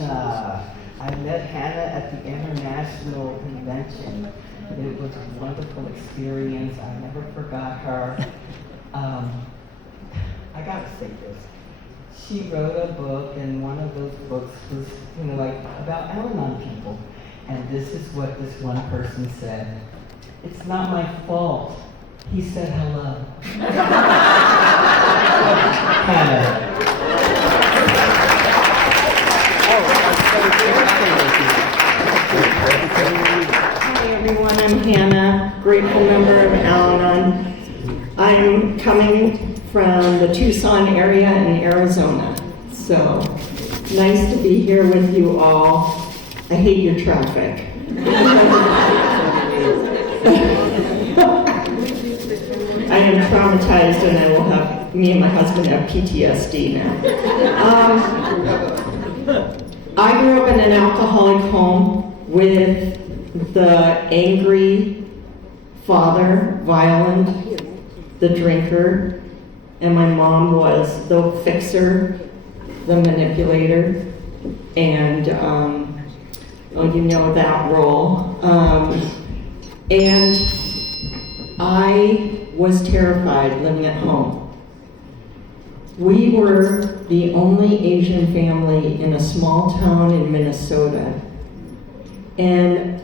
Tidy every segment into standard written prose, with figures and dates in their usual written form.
I met Hannah at the international convention. It was a wonderful experience. I never forgot her. I gotta say this. She wrote a book, and one of those books was, like about Al-Anon people. And this is what this one person said. "It's not my fault. He said hello." Hannah. Hi everyone, I'm Hannah, grateful member of Al-Anon. I'm coming from the Tucson area in Arizona, so nice to be here with you all. I hate your traffic. I am traumatized, and me and my husband have PTSD now. I grew up in an alcoholic home with the angry father, violent, the drinker, and my mom was the fixer, the manipulator, and you know that role. And I was terrified living at home. We were the only Asian family in a small town in Minnesota. And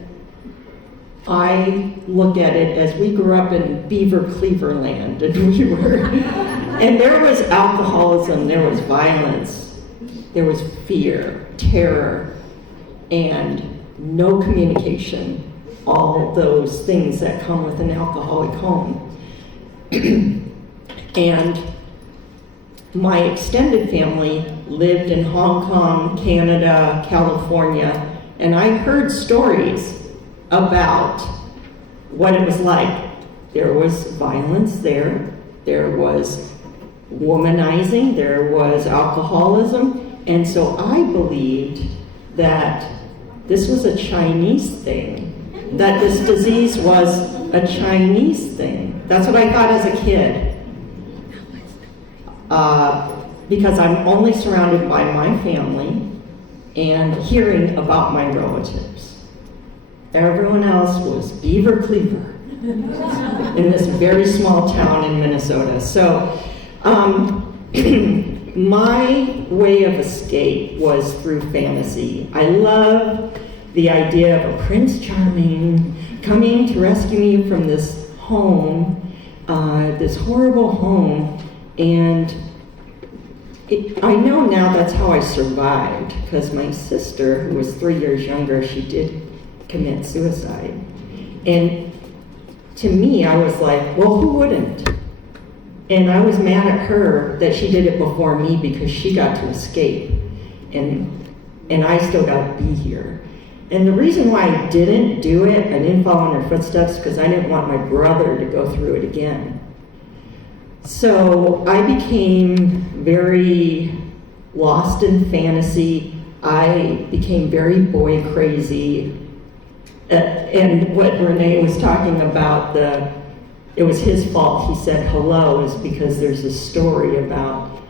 I look at it as we grew up in Beaver Cleaver land, and there was alcoholism, there was violence, there was fear, terror, and no communication, all those things that come with an alcoholic home. And my extended family lived in Hong Kong, Canada, California, and I heard stories about what it was like. There was violence there was womanizing, there was alcoholism, and so I believed that this was a Chinese thing, that this disease was a Chinese thing. That's what I thought as a kid. Because I'm only surrounded by my family and hearing about my relatives. Everyone else was Beaver Cleaver in this very small town in Minnesota. So my way of escape was through fantasy. I love the idea of a Prince Charming coming to rescue me from this home, this horrible home, and I know now that's how I survived, because my sister, who was 3 years younger, she did commit suicide. And to me, I was like, well, who wouldn't? And I was mad at her that she did it before me because she got to escape. And I still got to be here. And the reason why I didn't do it, I didn't follow in her footsteps, because I didn't want my brother to go through it again. So I became very lost in fantasy. I became very boy crazy. And what Renee was talking about, it was his fault he said hello, is because there's a story about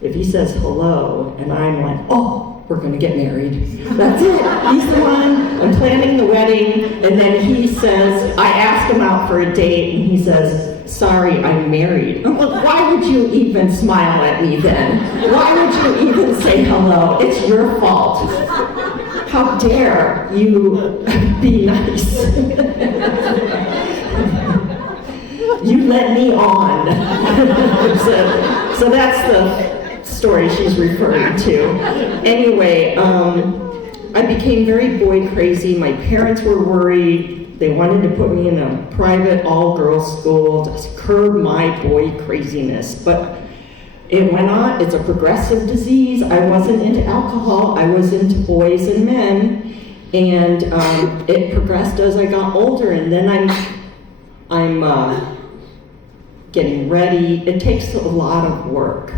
if he says hello and I'm like, oh, we're gonna get married. That's it, he's the one, I'm planning the wedding, and then he says, I asked him out for a date and he says, sorry, I'm married. I'm like, why would you even smile at me then? Why would you even say hello? It's your fault. How dare you be nice? You led me on. So that's the story she's referring to. Anyway, I became very boy crazy. My parents were worried. They wanted to put me in a private all-girls school to curb my boy craziness. But it went on. It's a progressive disease. I wasn't into alcohol. I was into boys and men. And it progressed as I got older. And then I'm getting ready. It takes a lot of work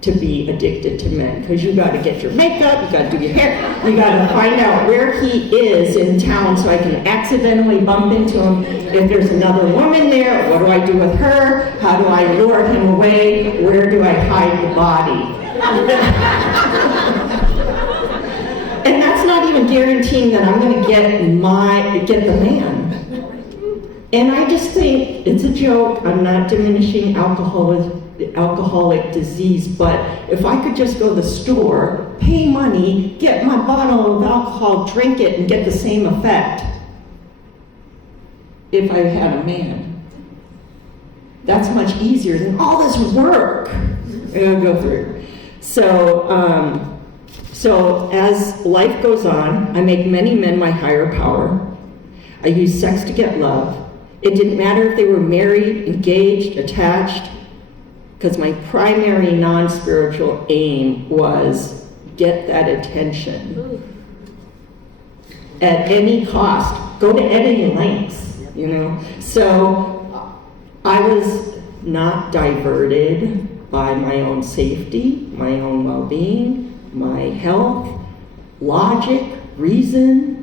to be addicted to men, because you got to get your makeup, you got to do your hair, you got to find out where he is in town so I can accidentally bump into him. If there's another woman there, what do I do with her? How do I lure him away? Where do I hide the body? guaranteeing that I'm going to get the man. And I just think it's a joke. I'm not diminishing alcoholic disease, but if I could just go to the store, pay money, get my bottle of alcohol, drink it, and get the same effect if I had a man. That's much easier than all this work I'm going to go through. So as life goes on, I make many men my higher power. I use sex to get love. It didn't matter if they were married, engaged, attached, because my primary non-spiritual aim was get that attention. At any cost, go to any lengths, you know. So I was not diverted by my own safety, my own well-being, my health, logic, reason,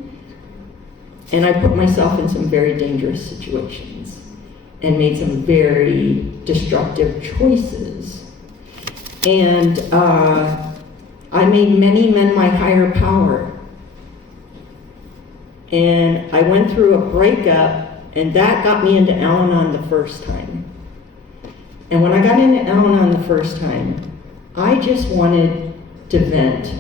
and I put myself in some very dangerous situations and made some very destructive choices. And I made many men my higher power. And I went through a breakup, and that got me into Al-Anon the first time. And when I got into Al-Anon the first time, I just wanted to vent.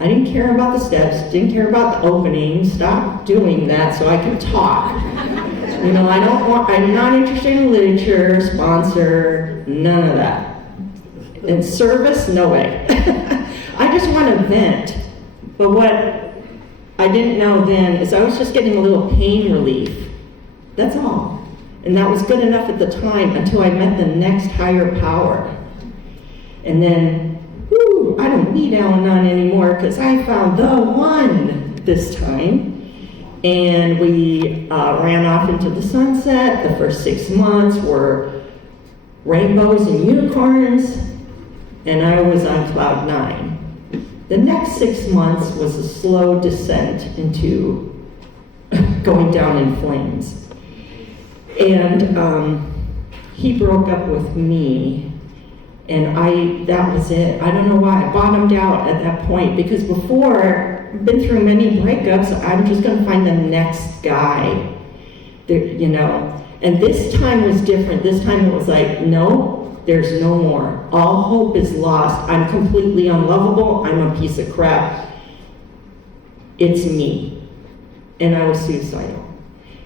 I didn't care about the steps, didn't care about the opening. Stop doing that so I can talk. You know, I'm not interested in literature, sponsor, none of that. And service, no way. I just want to vent. But what I didn't know then is I was just getting a little pain relief. That's all. And that was good enough at the time until I met the next higher power. And then, I don't need Al-Anon anymore because I found the one this time. And we ran off into the sunset. The first 6 months were rainbows and unicorns, and I was on cloud 9. The next 6 months was a slow descent into going down in flames. And he broke up with me, and that was it. I don't know why. I bottomed out at that point, because before, I've been through many breakups, I'm just going to find the next guy, you know. And this time was different. This time it was like, no, there's no more. All hope is lost. I'm completely unlovable. I'm a piece of crap. It's me. And I was suicidal.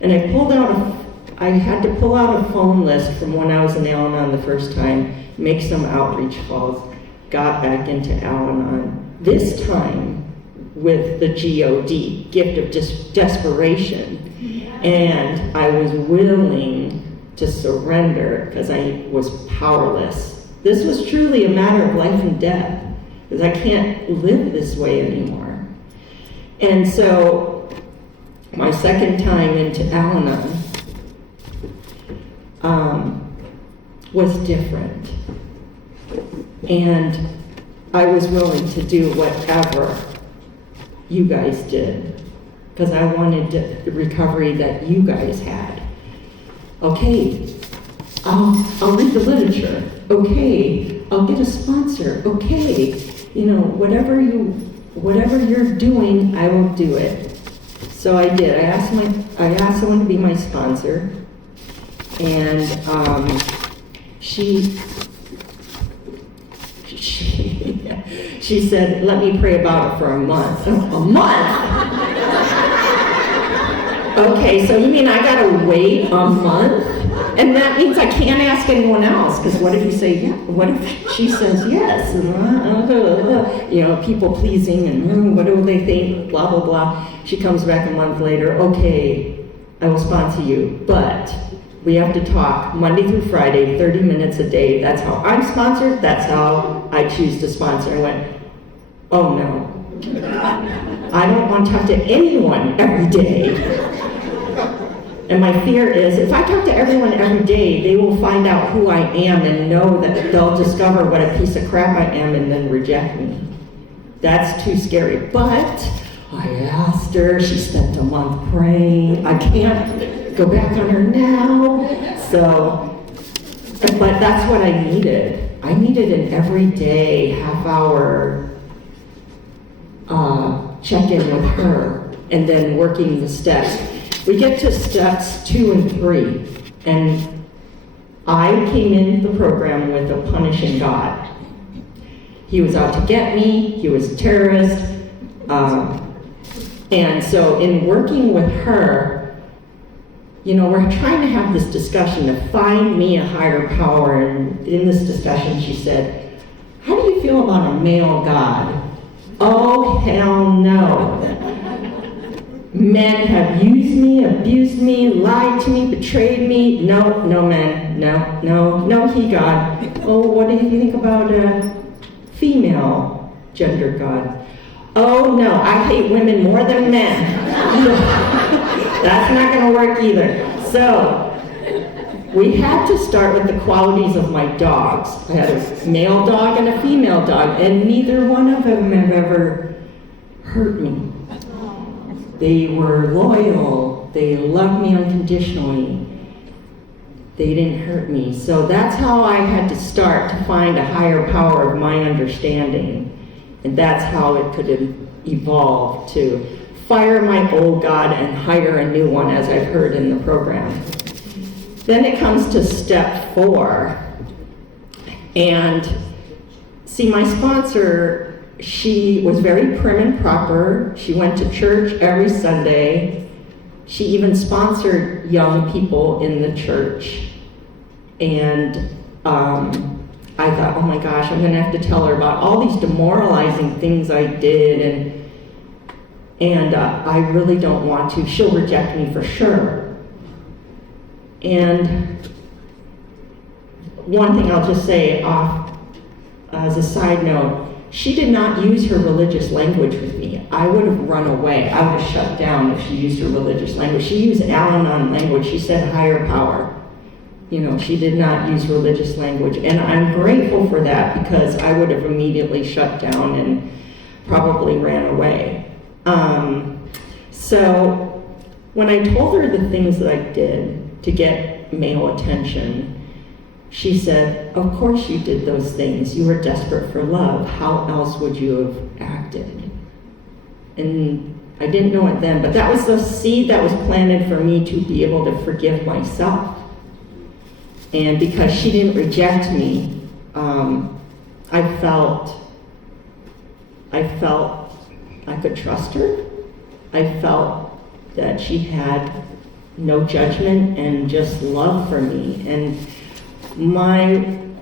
And I had to pull out a phone list from when I was in Al-Anon the first time, make some outreach calls, got back into Al-Anon. This time with the GOD, gift of desperation. And I was willing to surrender because I was powerless. This was truly a matter of life and death, because I can't live this way anymore. And so my second time into Al-Anon was different. And I was willing to do whatever you guys did, because I wanted the recovery that you guys had. Okay, I'll read the literature. Okay, I'll get a sponsor. Okay, you know, whatever you're doing, I will do it. So I did. I asked someone to be my sponsor, and she said, let me pray about it for a month. A month? Okay, so you mean I gotta wait a month? And that means I can't ask anyone else, because what if you say yeah? What if she says yes? And you know, people pleasing, and what do they think? Blah, blah, blah. She comes back a month later, okay, I will sponsor you, but we have to talk Monday through Friday, 30 minutes a day. That's how I'm sponsored. That's how I choose to sponsor. I went, oh no. I don't want to talk to anyone every day. And my fear is, if I talk to everyone every day, they will find out who I am and know that they'll discover what a piece of crap I am and then reject me. That's too scary. But I asked her, she spent a month praying. I can't go back on her now. So, but that's what I needed. I needed an everyday half-hour check-in with her. and then working the steps. We get to steps 2 and 3, and I came into the program with a punishing God. He was out to get me, he was a terrorist, and so in working with her, you know, we're trying to have this discussion to find me a higher power, and in this discussion she said, how do you feel about a male God? Oh, hell no. Men have used me, abused me, lied to me, betrayed me. No, no men, no, he God. Oh, what do you think about a female gender God? Oh no, I hate women more than men. That's not gonna work either. So, we had to start with the qualities of my dogs. I had a male dog and a female dog, and neither one of them have ever hurt me. They were loyal, they loved me unconditionally. They didn't hurt me. So that's how I had to start to find a higher power of my understanding. And that's how it could evolve to fire my old God and hire a new one, as I've heard in the program. Then it comes to step 4. And see, my sponsor, she was very prim and proper. She went to church every Sunday. She even sponsored young people in the church. And I thought, oh my gosh, I'm gonna have to tell her about all these demoralizing things I did, and I really don't want to. She'll reject me for sure. And one thing I'll just say off as a side note, she did not use her religious language with me. I would have run away. I would have shut down if she used her religious language. She used Al-Anon language. She said higher power. You know, she did not use religious language. And I'm grateful for that, because I would have immediately shut down and probably ran away. So when I told her the things that I did to get male attention, she said, of course you did those things. You were desperate for love. How else would you have acted? And I didn't know it then, but that was the seed that was planted for me to be able to forgive myself. And because she didn't reject me, I felt I could trust her. I felt that she had no judgment and just love for me. And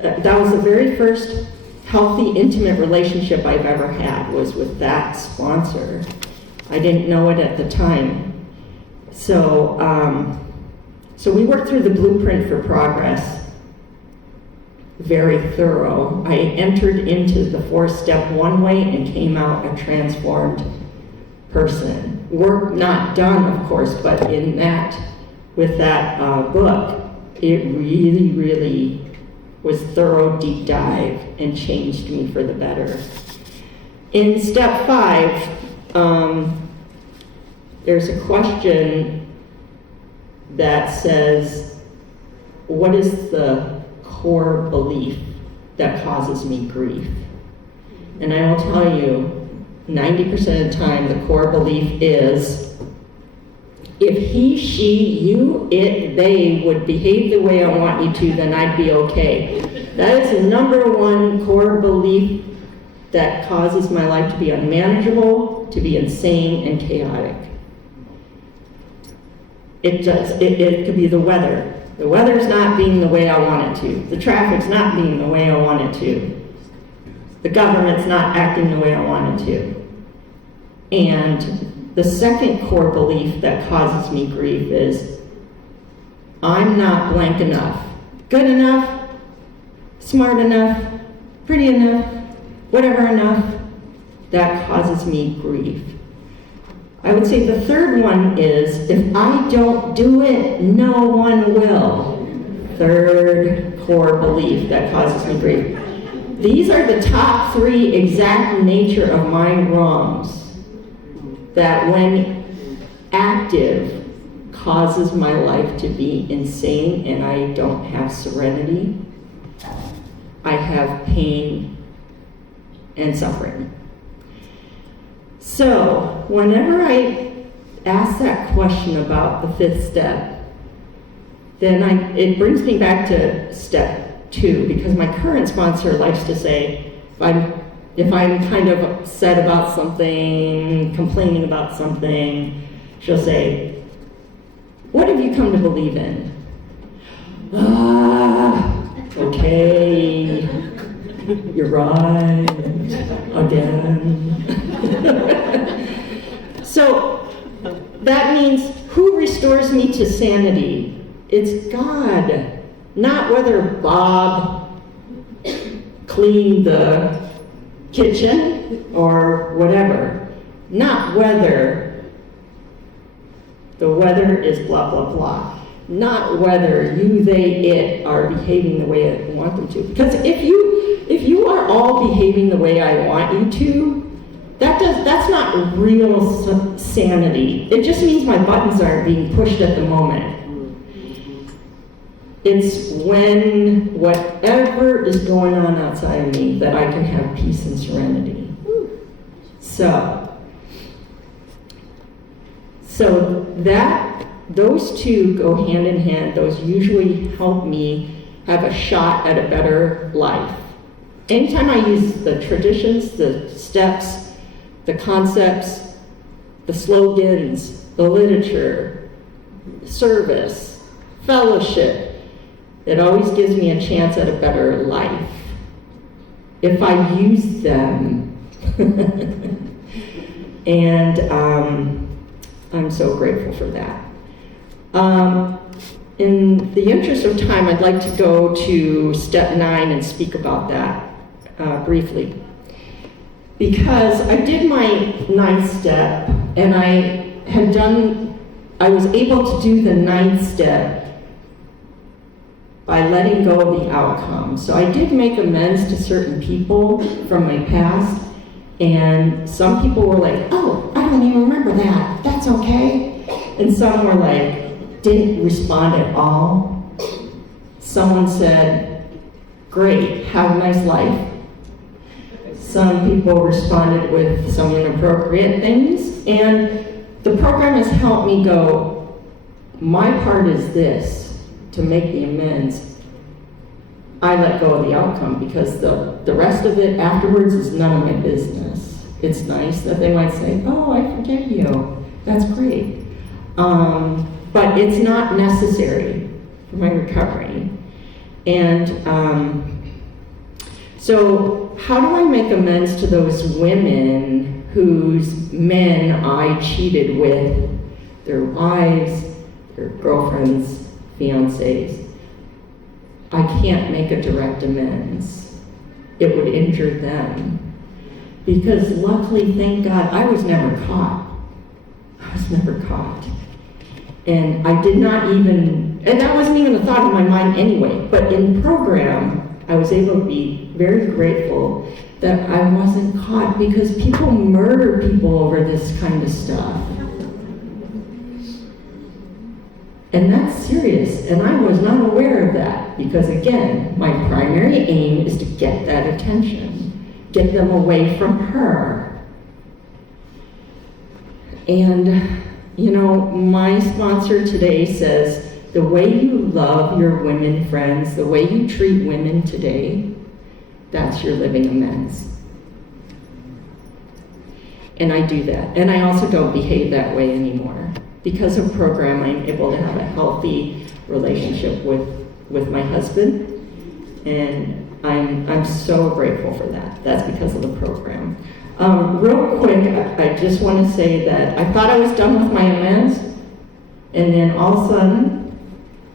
that was the very first healthy, intimate relationship I've ever had, was with that sponsor. I didn't know it at the time. So we worked through the blueprint for progress, very thorough. I entered into the 4-step one way and came out a transformed person. Work not done, of course, but with that book, it really, really was thorough, deep dive, and changed me for the better. In step 5, there's a question that says, what is the core belief that causes me grief? And I will tell you, 90% of the time, the core belief is, if he, she, you, it, they would behave the way I want you to, then I'd be okay. That is the number one core belief that causes my life to be unmanageable, to be insane and chaotic. It could be the weather. The weather's not being the way I want it to. The traffic's not being the way I want it to. The government's not acting the way I want it to. And the second core belief that causes me grief is, I'm not blank enough, good enough, smart enough, pretty enough, whatever enough. That causes me grief. I would say the third one is, if I don't do it, no one will. Third core belief that causes me grief. These are the top 3 exact nature of my wrongs that, when active, causes my life to be insane, and I don't have serenity. I have pain and suffering. So, whenever I ask that question about the fifth step, then it brings me back to step 2, because my current sponsor likes to say, if I'm kind of upset about something, complaining about something, she'll say, what have you come to believe in? Okay, you're right, again. So that means, who restores me to sanity? It's God, not whether Bob cleaned the kitchen or whatever. Not whether the weather is blah, blah, blah. Not whether you, they, it are behaving the way I want them to. Because if you are all behaving the way I want you to, that's not real sanity. It just means my buttons aren't being pushed at the moment. It's when whatever is going on outside of me that I can have peace and serenity. So that those two go hand in hand. Those usually help me have a shot at a better life. Anytime I use the traditions, the steps, the concepts, the slogans, the literature, service, fellowship, it always gives me a chance at a better life if I use them. And I'm so grateful for that. In the interest of time, I'd like to go to step 9 and speak about that briefly. Because I did my 9th step, and I was able to do the 9th step by letting go of the outcome. So I did make amends to certain people from my past, and some people were like, oh, I don't even remember that, that's okay. And some were like, didn't respond at all. Someone said, great, have a nice life. Some people responded with some inappropriate things, and the program has helped me go, my part is this, to make the amends. I let go of the outcome, because the rest of it afterwards is none of my business. It's nice that they might say, oh, I forgive you. That's great. But it's not necessary for my recovery. And so how do I make amends to those women whose men I cheated with, their wives, their girlfriends, fiancés? I can't make a direct amends. It would injure them. Because luckily, thank God, I was never caught. I was never caught. And I did not even, and that wasn't even a thought in my mind anyway, but in program, I was able to be very grateful that I wasn't caught, because people murder people over this kind of stuff. And that's serious, and I was not aware of that, because again, my primary aim is to get that attention, get them away from her. And, you know, my sponsor today says, the way you love your women friends, the way you treat women today, that's your living amends. And I do that. And I also don't behave that way anymore. Because of program, I'm able to have a healthy relationship with my husband. And I'm so grateful for that. That's because of the program. Real quick, I just want to say that I thought I was done with my amends, and then all of a sudden,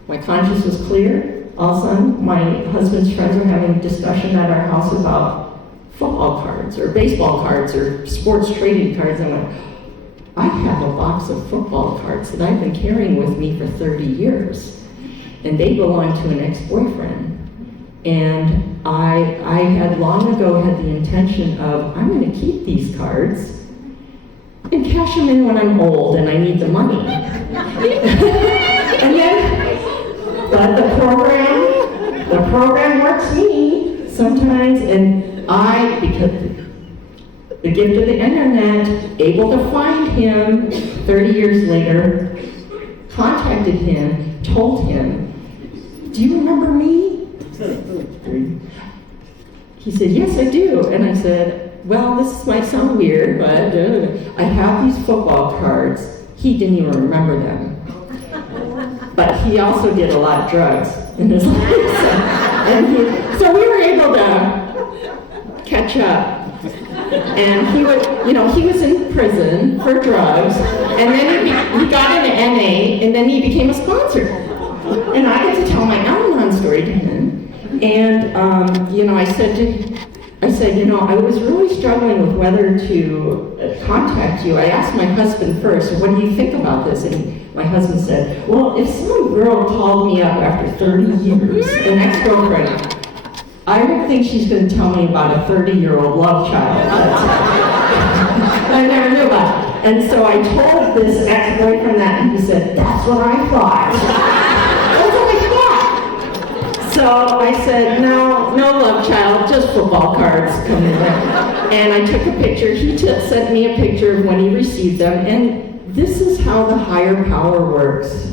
my conscience was clear. All of a sudden, my husband's friends were having a discussion at our house about football cards, or baseball cards, or sports trading cards. I went, I have a box of football cards that I've been carrying with me for 30 years, and they belong to an ex-boyfriend. And I had long ago had the intention of, I'm going to keep these cards and cash them in when I'm old and I need the money. And then, but the program works me sometimes, and because the gift of the internet, able to find him 30 years later, contacted him, told him, "Do you remember me?" He said, "Yes, I do." And I said, "Well, this might sound weird, but I have these football cards." He didn't even remember them. But he also did a lot of drugs in his life. So we were able to catch up. And he was in prison for drugs, and then he got into NA, and then he became a sponsor. And I get to tell my Al-Anon story to him. And, I said, I was really struggling with whether to contact you. I asked my husband first, "What do you think about this?" And my husband said, "Well, if some girl called me up after 30 years, an ex-girlfriend, I would think she's going to tell me about a 30-year-old love child." I never knew about it. And so I told this ex-boyfriend that, and he said, "That's what I thought." That's what I thought. So I said, no love child, just football cards come in there. And I took a picture. He sent me a picture of when he received them. And this is how the higher power works.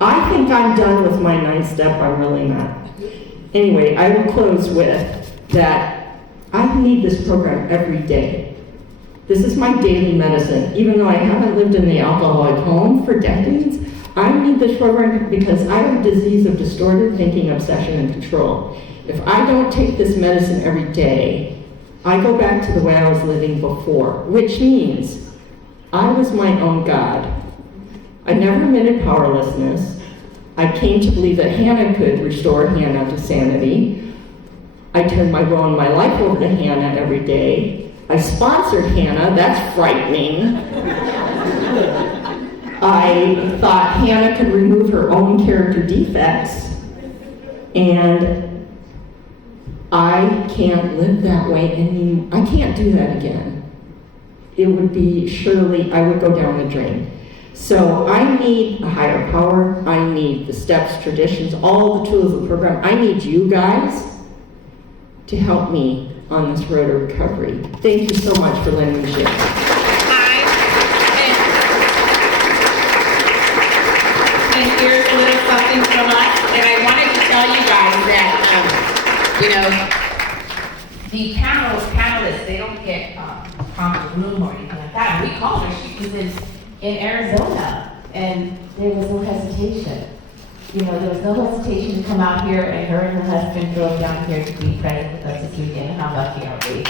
I think I'm done with my 9th step. I'm really not. Anyway, I will close with that I need this program every day. This is my daily medicine. Even though I haven't lived in the alcoholic home for decades, I need this program because I have a disease of distorted thinking, obsession, and control. If I don't take this medicine every day, I go back to the way I was living before, which means I was my own God. I never admitted powerlessness. I came to believe that Hannah could restore Hannah to sanity. I turned my will and my life over to Hannah every day. I sponsored Hannah. That's frightening. I thought Hannah could remove her own character defects. And I can't live that way anymore. I can't do that again. It would be I would go down the drain. So I need a higher power. I need the steps, traditions, all the tools of the program. I need you guys to help me on this road to recovery. Thank you so much for letting me share. And here's a little something from us. And I wanted to tell you guys that, the panelists, they don't get proper room or anything like that. We called her. She was in Arizona, and there was no hesitation. There was no hesitation to come out here, and her and her husband drove down here to be present with us this weekend. How lucky are we?